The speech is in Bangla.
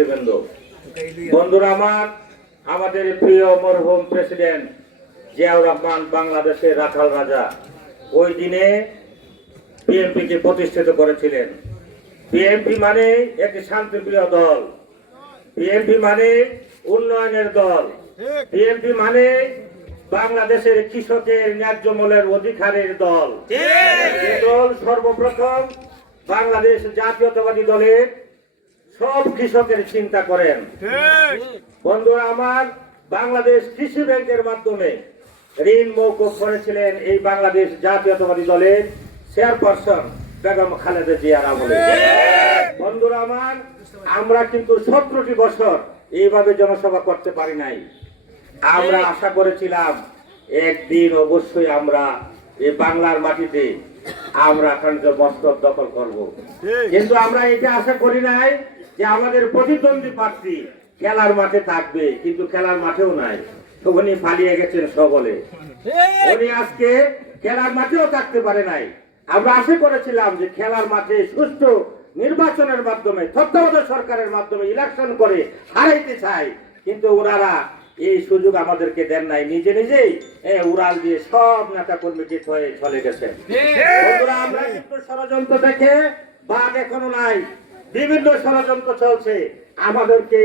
নেতৃবৃন্দ, বন্ধুরা আমার, আমাদের প্রিয় মরহুম প্রেসিডেন্ট জিয়াউর রহমান বাংলাদেশের রাখাল রাজা ওই দিনে বিএনপিকে প্রতিষ্ঠিত করেছিলেন। বিএনপি মানে একটি শান্তিপ্রিয় দল, বিএনপি মানে উন্নয়নের দল, বিএনপি মানে বাংলাদেশের কৃষকের ন্যায্য মূল্যের অধিকারের দল। যে দল সর্বপ্রথম বাংলাদেশ জাতীয়তাবাদী দলের সব কৃষকের চিন্তা করেন। বন্ধুরা আমার, বাংলাদেশ কৃষি ব্যাংকের মাধ্যমে ঋণ মওকুফ করেছিলেন এই বাংলাদেশ জাতীয়তাবাদী দলের চেয়ারপারসন বেগম খালেদা জিয়ার আমলে। বন্ধুরা আমার, আমরা কিন্তু 17টি বছর এইভাবে জনসভা করতে পারি নাই। আমরা আশা করেছিলাম একদিন অবশ্যই আমরা এই বাংলার মাটিতে আমরা মস্তক দখল করব, কিন্তু আমরা এটা আশা করি নাই যে আমাদের প্রতিদ্বন্দ্বী প্রার্থী খেলার মাঠে থাকবে, কিন্তু খেলার মাঠেও নাই। উনি পালিয়ে গেছেন সকলে, উনি আজকে খেলার মাঠেও থাকতে পারে নাই। আমরা আশা করেছিলাম যে খেলার মাঠে সুষ্ঠু নির্বাচনের মাধ্যমে তত্ত্বাবধায়ক সরকারের মাধ্যমে ইলেকশন করে হারাইতে চাই, কিন্তু ওনারা এই সুযোগ আমাদেরকে দেন নাই। নিজে নিজেই উড়াল দিয়ে সব নেতা কর্মীকে হয়ে চলে গেছেন। আমরা কিন্তু ষড়যন্ত্র দেখে বাদ এখনো নাই, বিভিন্ন ষড়যন্ত্র চলছে আমাদেরকে